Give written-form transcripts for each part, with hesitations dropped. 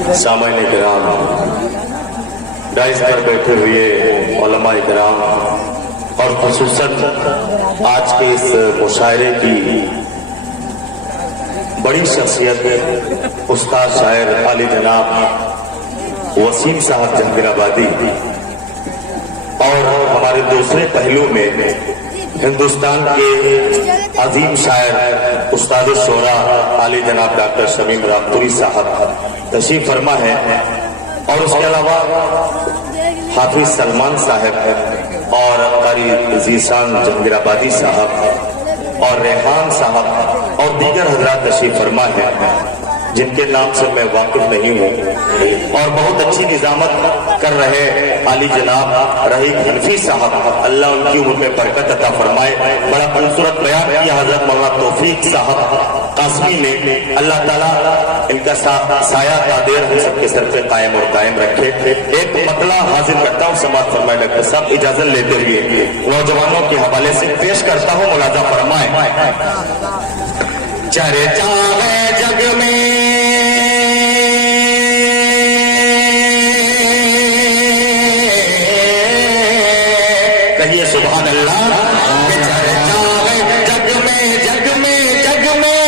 सामान्य इकराम, डाइस पर बैठे हुए उलमा इकराम और खुसूसन आज के इस मुशायरे की बड़ी शख्सियत उस्ताद शायर आली जनाब वसीम साहब जहांगीराबादी और हमारे दूसरे पहलू में हिंदुस्तान के अजीम शायर उस्ताद शोरा आली जनाब डॉक्टर शमीम रामपुरी साहब तशरीफ फरमा है और उसके अलावा हाफिज सलमान साहब और कारी जीशान जहांगीराबादी साहब और रेहान साहब और दीगर हजरात तशरीफ फरमा है जिनके नाम से मैं वाकिफ नहीं हूँ और बहुत अच्छी निजामत कर रहे आली जनाब रहीक हनफी साहब, अल्लाह उनकी उम्र में बरकत अता फरमाए। बड़ा खूबसूरत बयान किया हजरत मौलाना तौफीक साहब कासमी ने, अल्लाह ताला इनका साया कादेर हम सबके सर पे कायम और कायम रखे। एक मतला हाजिर करता हूँ, समाज फरमाए डॉक्टर साहब इजाजत लेते हुए नौजवानों के हवाले से पेश करता हूँ, मुलाजा फरमाए। चर्चा है जग में कहिए सुभान अल्लाह। चर्चा है जग में जग में जग में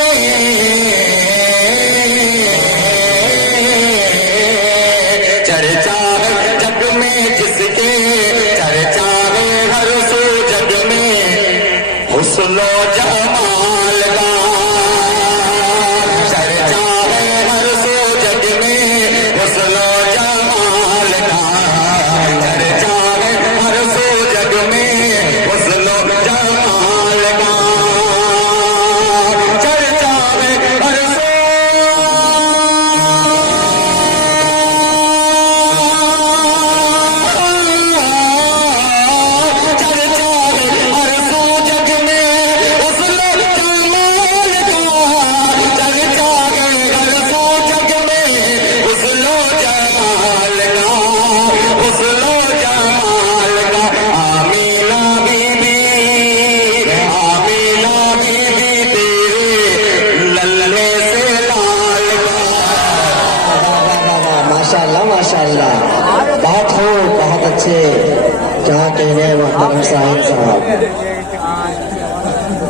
चर्चा है जग में जिसके चर्चा है हर सो जग में हुस्न जमाल का चर्चा है हर सो जग में हुस्न जमाल का चर्चा है हर सो जग में हुस्न जमाल का चर्चा है हर सो चर्चा है हर सो जग में हुस्न जमाल का चर्चा है हर सो जग में हुस्न जमाल का हुस्न जमाल का। आमीना बीबी तेरे लल्ले से लाल माशाल्लाह माशाल्लाह, बहुत हो, बहुत अच्छे। क्या कहने हैं मोहतरम साहिब साहब,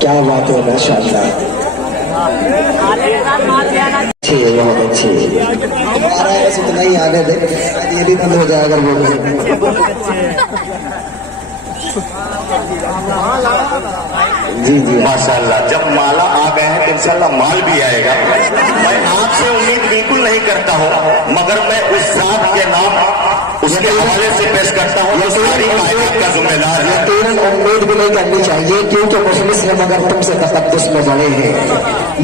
क्या बात है माशाल्लाह, अच्छी है, बहुत अच्छी है। हमारा बस इतना ही आने दे, ये भी बंद हो जाएगा जी जी माशाल्लाह। जब माला आ गए हैं तो इंशाल्लाह माल भी आएगा। मैं आपसे उम्मीद बिल्कुल नहीं करता हूँ, मगर मैं उस साथ के नाम उसके हवाले से पेश करता हूँ, उस सारी कायनात का जिम्मेदार है। यकीनन उम्मीद भी नहीं करनी चाहिए, क्योंकि मुफलिस है मगर तुमसे तकद्दुस में बड़े हैं,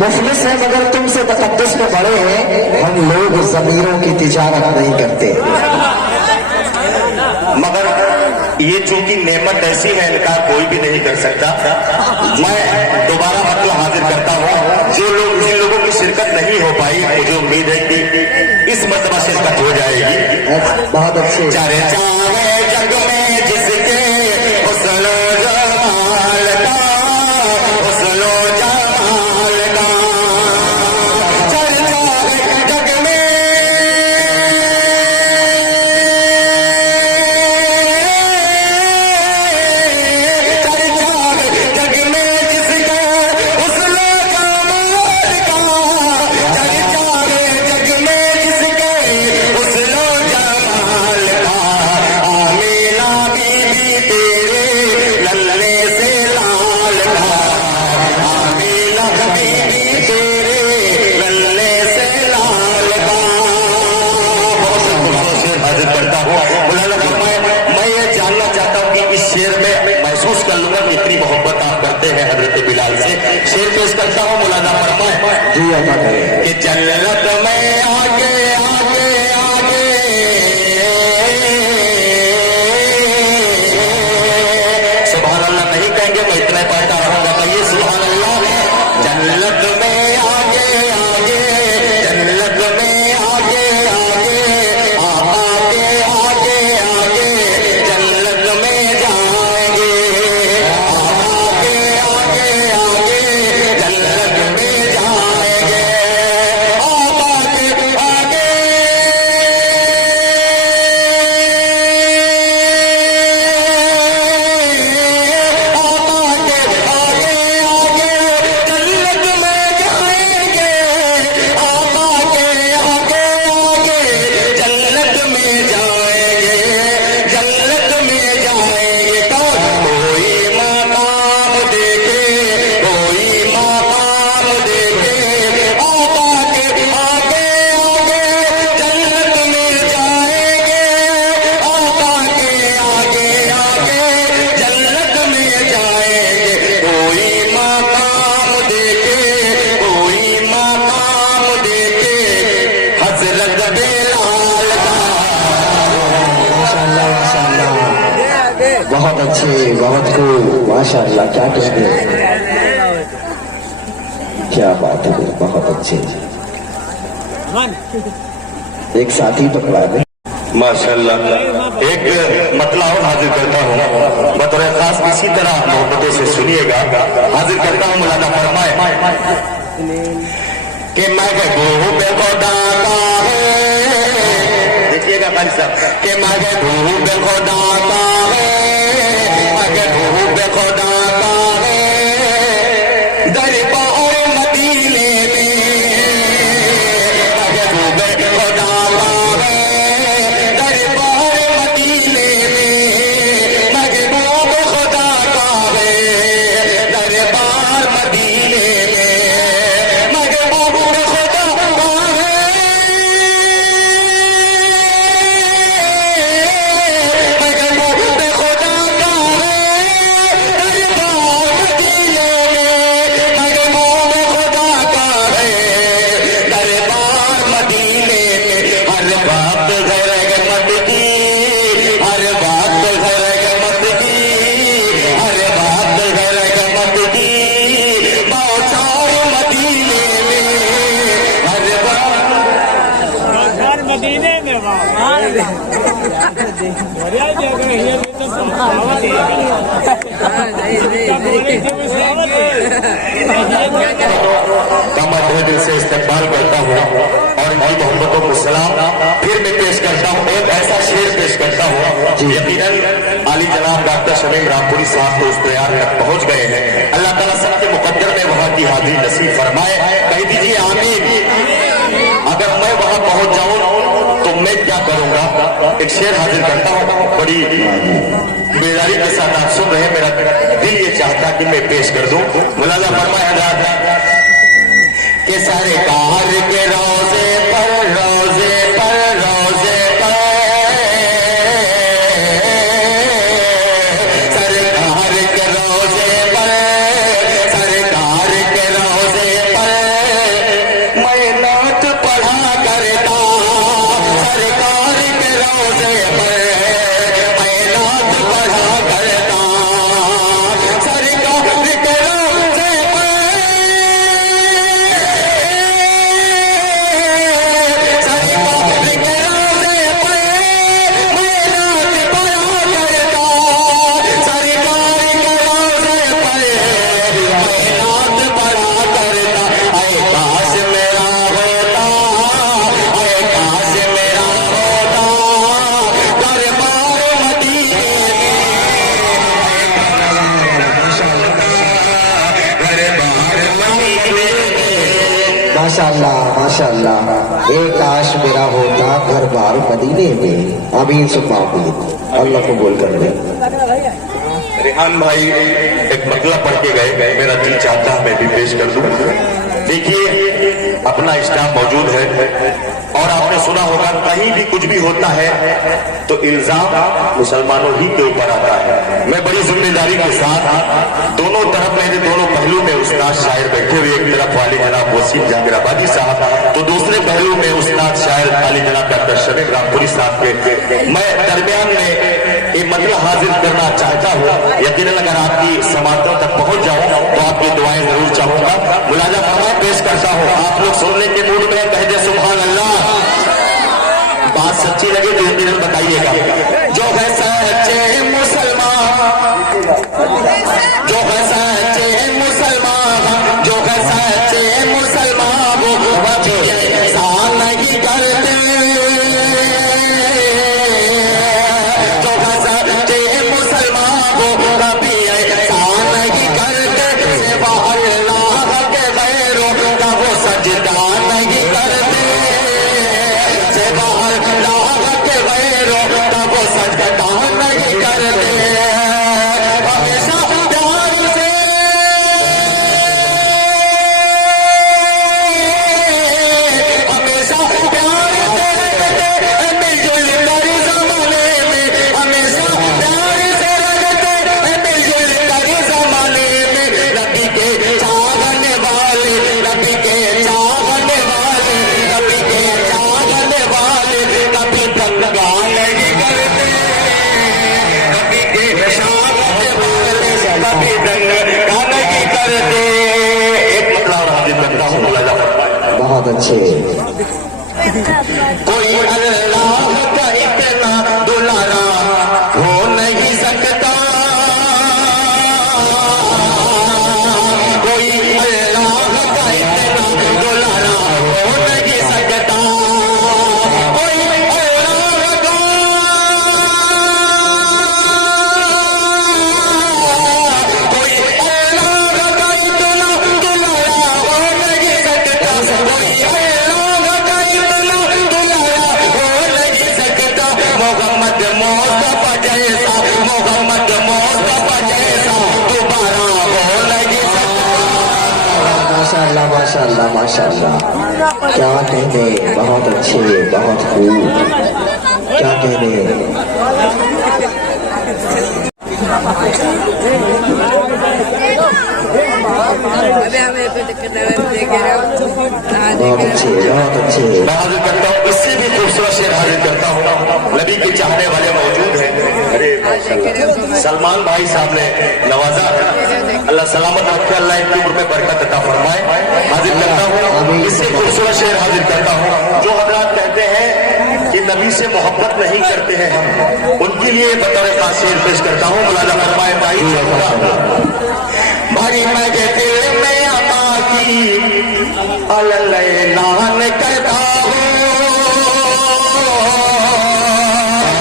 मुफलिस है मगर तुमसे तकद्दुस में बड़े हैं। हम लोग ज़मीरों की तिजारत नहीं करते, मगर ये चूंकि नेमत ऐसी है, इनकार कोई भी नहीं कर सकता। मैं दोबारा मतलब हाजिर करता हूँ, जिन लोगों की शिरकत नहीं हो पाई, मुझे उम्मीद है कि इस मरतबा शिरकत हो जाएगी। बहुत अच्छे। चर्चा है जग में जिसके हुस्न जमाल का हुस्न जमाल का चर्चा है जग में करता हूँ। मौलाना फरमाए जी अदा करें कि जन्नत में आगे आगे आगे सुभान अल्लाह नहीं कहेंगे, मैं इतना पढ़ता रहूंगा। कहिए सुभान अल्लाह। जन्नत में आगे आगे जन्नत में आगे आगे आगे आगे आगे जन्नत में जाएंगे आगे आगे आगे जन्नत में जाएंगे। बहुत अच्छे, बहुत खूब, माशाअल्लाह, क्या कहते हैं, क्या बात है, बहुत अच्छे। एक साथी पकड़ा दे। माशाल्लाह। एक मतला और हाजिर करता हूँ, बतौर खास इसी तरह मोहब्बतों से सुनिएगा। हाजिर करता हूँ मौलाना फरमाए कि मैं बे खुदा का है, देखिएगा भाई साहब, कि मैं बे खुदा का है, मैं बे खुदा का है, दरबार मदीने में मैं बे खुदा का है, दरबार मदीने में महबूब खुदा का है, दरबार मदीने में महबूब खुदा का है, महबूब खुदा का है, दरबार मदीने में महबूब खुदा का है, दरबार मदीने में हर बात घर मत की, हर बात घर मत की, हर बात घर मत की, बाजार मदीने में हर बात। बाजार मदीने में बढ़िया जगह है, ये तो सलावत है। मैं दिल से इस्तेमाल करता हूँ और इनकी मोहब्बतों को सलाम फिर मैं पेश करता हूँ। एक ऐसा शेर पेश करता हूँ, यकीनन आली जनाब डॉक्टर शमीम रामपुरी साहब तो उस प्रयाग तक पहुँच गए हैं। अल्लाह ताला सबके मुकद्दर में वहाँ की हाजिरी नसीब फरमाए। कह दीजिए आमीन। अगर मैं वहाँ पहुँच जाऊँ तो मैं क्या करूँगा। एक शेर हाजिर करता हूँ, बड़ी बेदारी के साथ आप सुन रहे हैं। मेरा दिल ये चाहता कि मैं पेश कर दूं। मुलाजा फरमाए हज़रात के सारे कार के रोजे पर रोजे पर रोजे पर सरकार के रोजे पर सरकार के रोजे पर मैं नात पढ़ा करता। सरकार के रोजे पर मैं नात पढ़ा करता। सरकार के रोजे पर माशाअल्लाह, माशाअल्लाह, एक काश मेरा होता घर बार मदीने में। आमीन सुम्मा आमीन। अल्लाह को बोल कर दे। रेहान भाई एक मतलब पढ़ के गए, मेरा दिल चाहता है मैं भी पेश कर दूं। देखिए अपना स्टाफ मौजूद है और आपने सुना होगा कहीं भी कुछ भी होता है तो इल्जाम मुसलमानों ही के ऊपर आता है। मैं बड़ी जिम्मेदारी के साथ दोनों तरफ मेरे दोनों पहलू में उस्ताद शायर बैठे हुए, एक तरफ वाली जनाब वसीम जहांगीराबादी साहब तो दूसरे पहलू में उस्ताद शायर वाली जनाब डॉक्टर शमीम रामपुरी साहब के। मैं दरमियान में ये मतलब हाजिर करना चाहता हूँ। यकीनन अगर आपकी समातों तक पहुँच जाऊँ तो आपकी दुआएं जरूर चाहूंगा। मुलाजा फरमाए पेश करता हूँ। आप लोग सुनने के मूड में कह दे सुभान अल्लाह। बात सच्ची लगे तो यकीनन बताइएगा। जो है सच्चे मुसलमान, जो है सच्चे मुसलमान, जो है सच्चे मुसलमान वो ऐसा नहीं करते। जो है सच्चे मुसलमान वो कभी ऐसा नहीं करते। सिवा अल्लाह के गैरों का वो सजदा नहीं करते। सिवा अल्लाह के गैरों का वो सजदा नहीं करते। हमेशा प्यार से हमेशा प्यार से मिलजुल कर ज़माने में, हमेशा प्यार से रहते मिलजुल कर ज़माने में। नबी के चाहने वाले, नबी के चाहने वाले अच्छे। कोई अल्लाह का इतना दुलारा हो नहीं सकता, कोई अल्लाह का इतना दुलारा हो नहीं सकता, कोई अल्लाह का, कोई अल्लाह का इतना दुलारा हो नहीं सकता, कोई अल्लाह का इतना दुलारा हो नहीं सकता, मोहम्मद मुस्तफा जैसा, मोहम्मद मुस्तफा जैसा दोबारा हो नहीं सकता। माशाअल्लाह माशाअल्लाह माशाअल्लाह, क्या कहने, बहुत अच्छे, बहुत खूब, क्या कहने। बहुत अच्छे, बहुत अच्छे। मैं हाजिर करता हूँ, इससे भी खूबसूरत शेर हाजिर करता हूँ, नबी के चाहने वाले मौजूद हैं। अरे माशाअल्लाह, सलमान भाई साहब ने नवाजा है, अल्लाह सलामत रखे, अल्लाह इनकी उम्र में बरकत अता फरमाए। हाजिर करता हूँ, इससे खूबसूरत शेर हाजिर करता हूँ। जो हजरात कहते हैं कि नबी से मोहब्बत नहीं करते हैं हम, उनके लिए बतौर खास शेर पेश करता हूँ। मुलाजा फरमाए भाई भारी मैं कहते मैं आका की अल्लाह करता हूँ,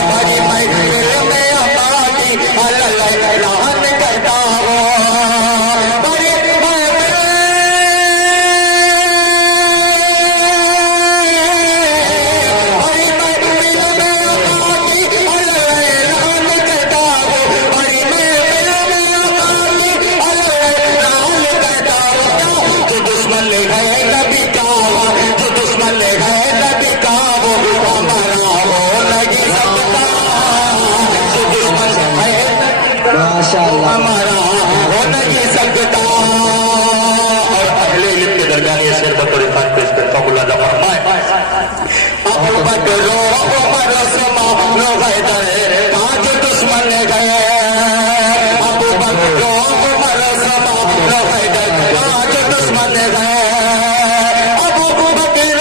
भारी मैं कहते मैं आका की अल्लाह करता हूँ, भारी माशाअल्लाह हमारा हो नहीं सकता। और अहले इल्म के दरमियान ये शेर बतौर खास पेश करता हूँ। मुलाजा फरमाए अबू बकर उमर उस्मान हैदर पांच दुश्मन गए, अबू बकर उमर उस्मान हैदर पांच दुश्मन गए, अबू बकर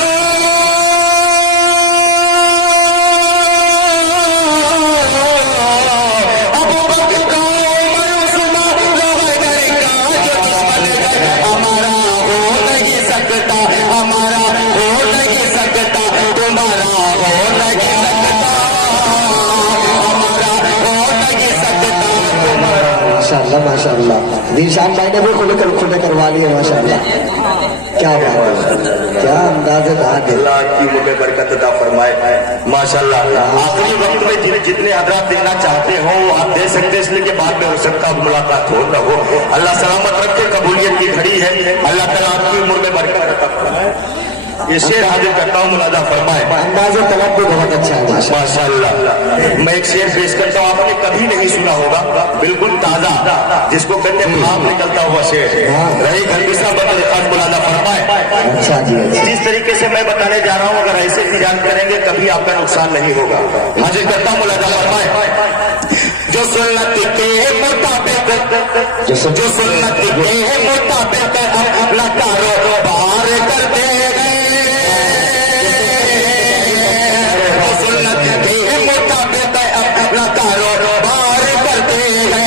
माशाअल्लाह माशाअल्लाह। दिलशान भाई ने भी खुले करवा लिए माशाअल्लाह। क्या बात है, क्या अंदाज़े दाद है। अल्लाह की मुझे बरकत अता फरमाए। माशाअल्लाह, आखिरी वक्त में जितने हजरात देना चाहते हो आप दे सकते हैं, इसलिए कि बाद में हो सकता है मुलाकात हो न हो। अल्लाह सलामत रखे, कबूलियत की घड़ी है, अल्लाह ताला आपकी उम्र में बरकत अता फरमाए। ये शेर हाजिर करता हूँ, मुलाजा फरमाए। अंदाज़े तलब भी बहुत अच्छा है माशाअल्लाह। मैं एक शेर पेश करता हूँ, आपने कभी नहीं सुना होगा, बिल्कुल ताजा, जिसको कहते हैं भाप निकलता हुआ शेर। रही खरबिसा बदल खास, मुलाजा फरमाए। अच्छा जी, अच्छा। जिस तरीके से मैं बताने जा रहा हूँ, अगर ऐसे तिजारत करेंगे कभी आपका नुकसान नहीं होगा। हाजिर करता हूँ, मुलाजा फरमाए। जो सुन्नत के मुताबिक, जो सुन्नत के मुताबिक अपना कारोबार करते गए, अपना कारोबार करते हैं,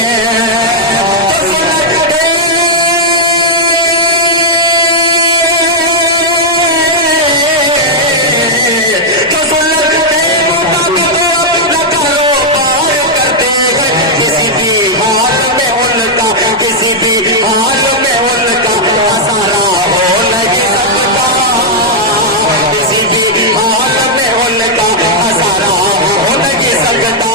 जो सुन्नत के मुताबिक अपना कारोबार करते हैं, किसी भी हाल में उनका, किसी भी हाल में उनका सारा हो नहीं सकता, किसी भी हाल में उनका सारा हो नहीं सकता।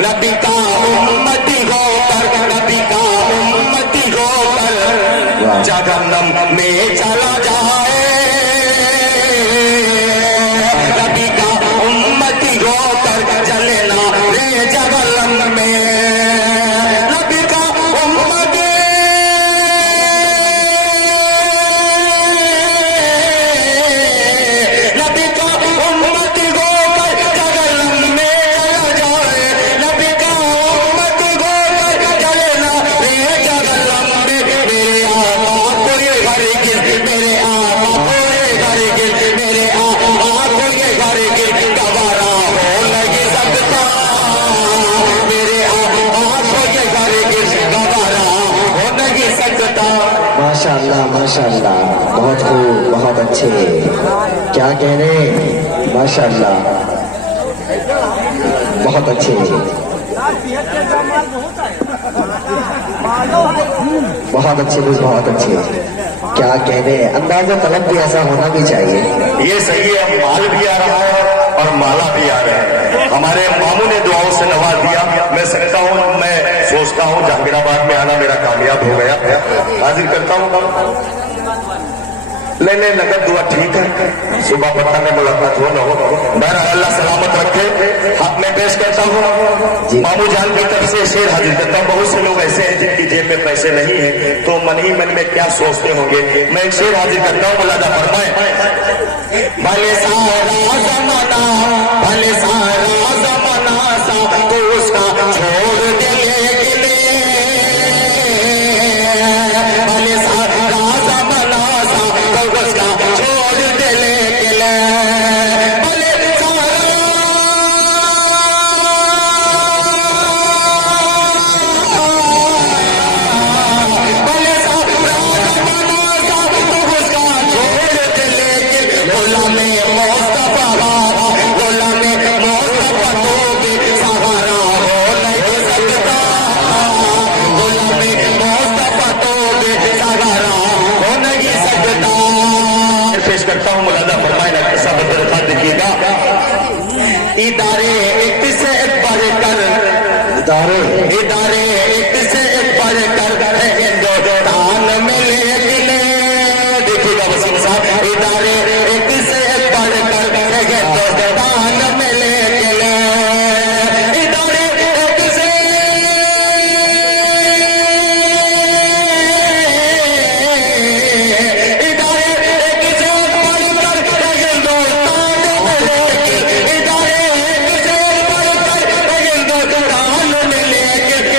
नबी का उम्मती होकर, नबी का उम्मती होकर जहन्नम में चला जाए, नबी का उम्मती होकर चले ना रे जहन्नम में, नबी का उम्मती, नबी का उम्मती होकर जहन्नम में चला जाए, नबी का उम्मती होकर चले ना रे जहन्नम में, मेरे आका कोई हरगिज़ माशाअल्लाह माशाअल्लाह, बहुत खूब, बहुत अच्छे, क्या कहने, माशाअल्लाह, बहुत अच्छे, बहुत अच्छे, बहुत अच्छे, क्या कहने, अंदाज़ तलब भी ऐसा होना भी चाहिए। ये सही है, माल भी आ रहा है और माला भी आ रहा है। हमारे मामू ने दुआओं से नवाज दिया। मैं सकता हूँ, मैं सोचता हूँ जहांगीराबाद में आना मेरा कामयाब हो गया। हाजिर करता हूँ, ले ले नगद दुआ, ठीक है, सुबह पट्टा में मुलाकात हो न हो, बहरहाल अल्लाह सलामत रखे। हाथ में पेश करता हूँ मामू जान की तरफ से शेर हाजिर करता हूँ। बहुत से लोग ऐसे हैं जिनकी जेब में पैसे नहीं है, तो मन ही मन में क्या सोचते होंगे। मैं एक शेर हाजिर करता हूँ, मुलादा फरमाए। भले सारा जमाना, भले सारा जमाना सा तो उसका छोड़ दे, भले सारा जमाना सा तो उसका छोड़ दे, भले करता हूँ, मुलादा फरमाए ना, कैसा बदल देखिएगा। इदारे एक से एक बढ़ कर, इदारे एक से एक बढ़ कर हिंदुस्तान में लेकिन, देखिएगा वसीम साहब, इदारे एक से एक बढ़ कर हिंदुस्तान में लेकिन, इदारे एक से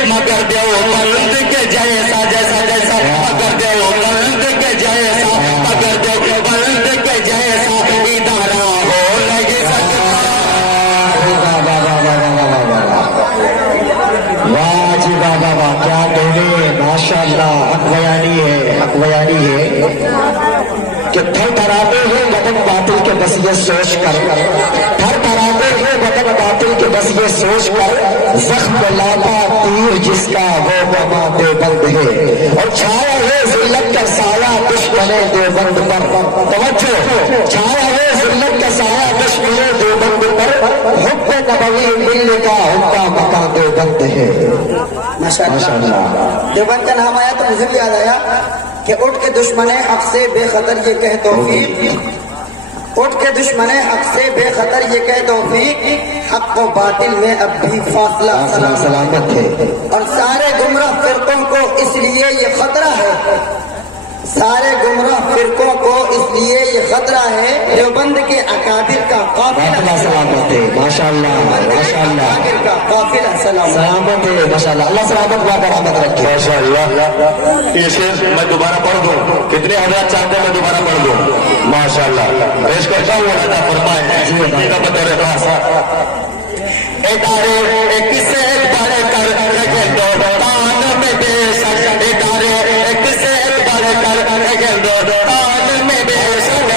मगर देवबंद के जैसा, जैसा जैसा, मगर देवबंद के जैसा, मगर देवबंद के जैसा इदारा हो नहीं सकता। वाह जी वाह वाह वाह, क्या कहने, माशाअल्लाह, हक बयानी है, हक बयानी है कि थरथराते हैं वतन बातिल के बस ये सोच कर, थरथराते हैं वतन बातिल के बस ये सोच कर, जख्म लाता तीर जिसका वो वमा देवबंद है, और छाया है जिल्लत का साया दुश्मने देवबंद पर, तवज्जो, छाया है जिल्लत का साया दुश्मने देवबंद पर, हुक्म नबवी मिलने का उनका मकान देवबंद है। माशाअल्लाह, देवबंद का नाम आया तो मुझे भी याद आया कि उठ के दुश्मने हक से बेखतर ये कह तौफीक, उठ के दुश्मने हक से बेखतर ये कह तौफीक, हक व बातिल में अब भी फासला सलामत है, और सारे गुमराह फिरकों को इसलिए ये खतरा है, सारे गुमराह फिरकों को इसलिए ये खतरा है, देवबंद के अकाबिर का काफिला सलामत है, माशाअल्लाह माशाअल्लाह, अकाबिर का काफिला सलामत है, माशाअल्लाह, अल्लाह सलामत व बरामद रखे। माशाअल्लाह, ये शेर मैं दोबारा पढ़ दूं, कितने हजरात चाहते हैं मैं दोबारा पढ़ दूं? माशाअल्लाह, पेश करता हूँ, अदा फरमाए का बतौर खासा। इदारे एक से एक बढ़ कर हिंदुस्तान में बेशक, इदारे एक से एक बढ़ कर हिंदुस्तान में बेशक,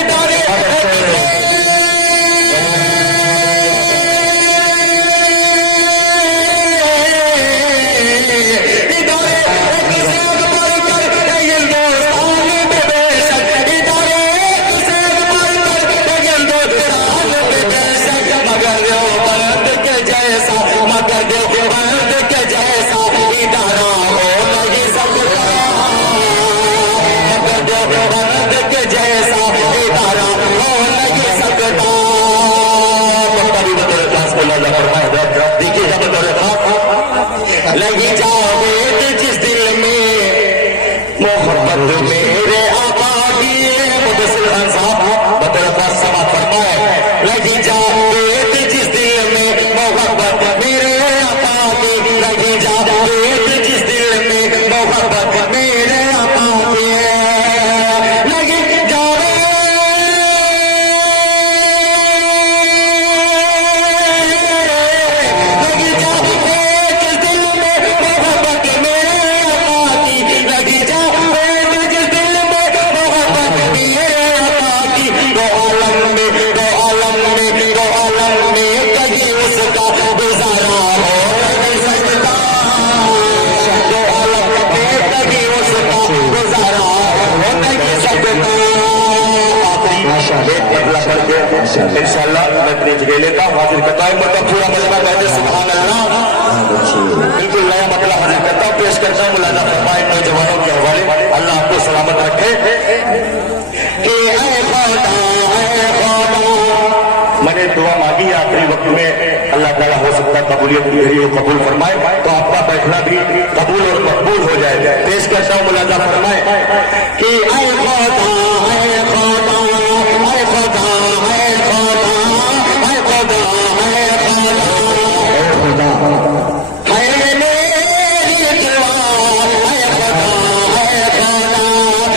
इदारे लगी जावेद जिस दिल में मोहब्बत मेरे आका की, मुदस्सिर खान साहब बतौर खास समाअत फरमाए। लगी जावेद जिस दिल में मोहब्बत मेरे आका की, लगी जावेद जिस दिल में मोहब्बत मेरे आका की, लगी जावेद लगी माशाअल्लाह। एक मतला पढ़ के इंशाअल्लाह मैं अपनी जगह लेता हूँ, हाजिर करता हूँ। मतलब पूरा मजमा कहते सुभान अल्लाह, बिल्कुल नया मतला हाजिर करता हूँ, पेश करता हूँ। मुलाजा फरमाए नौजवानों के हवाले, अल्लाह आपको सलामत रखे। कि ऐ खुदा, ऐ खुदा, मैंने दुआ मांगी आखिरी वक्त में, अल्लाह ताला हो सकता है कबूलियत मेरी कबूल फरमाए, तो आपका बैठना भी कबूल और मकबूल हो जाए। पेश करता हूँ, मुलाजा फरमाए कि ऐ खुदा, ऐ खुदा, ऐ खुदा, ऐ खुदा, ऐ खुदा, ऐ खुदा, है मेरी दुआ, ऐ खुदा, ऐ खुदा,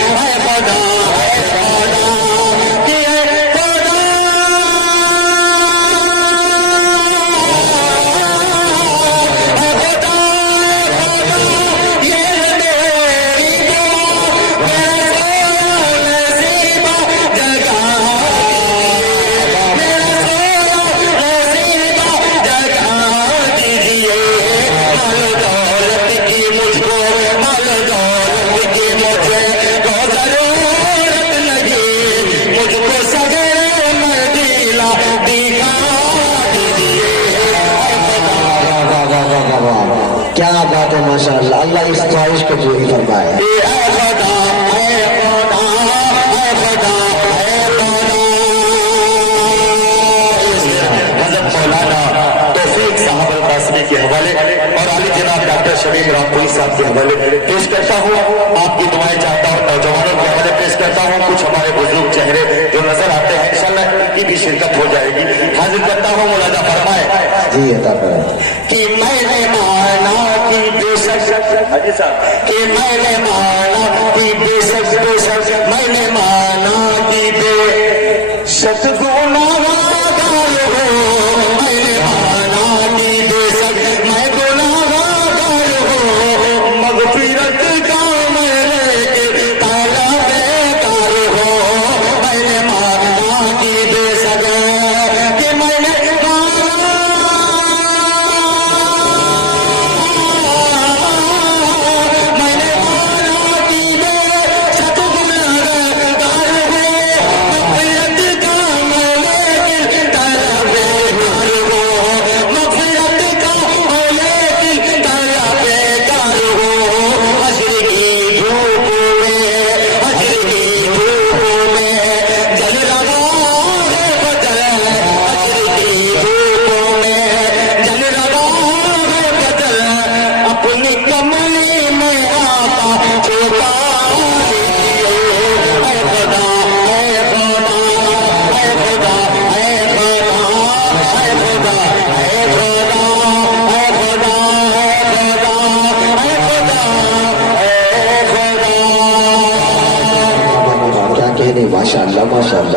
ऐ खुदा, ऐ खुदा, कि ऐ खुदा, क्या बात है माशाअल्लाह। अल्लाह इस ख्वाहिश को पूरी फरमाए। के हवाले और अली जनाब डॉक्टर शमीम रामपुरी साहब के हवाले पेश करता हूँ। आपकी दुआएं चाहता हूँ, नौजवानों के हवाले पेश करता हूँ। कुछ हमारे बुजुर्ग चेहरे जो नजर आते हैं, इंशाल्लाह उनकी भी शिरकत हो जाएगी। हाजिर करता हूँ, मुलाजा फरमाए जी अता करें कि मैंने माना कि बेशक, हाजी साहब, कि मैंने माना कि बेशक, बेशक, मैंने माना कि बेशक गुनाहगार हूँ, मैंने माना कि बेशक मैं गुनाहगार हूँ, मगफिरत का मैं लेके ताला बेकार हूँ, मैंने माना कि बेशक, कि मैंने अपनी कमली में आता छोटा क्या कहने माशाअल्लाह माशाअल्लाह।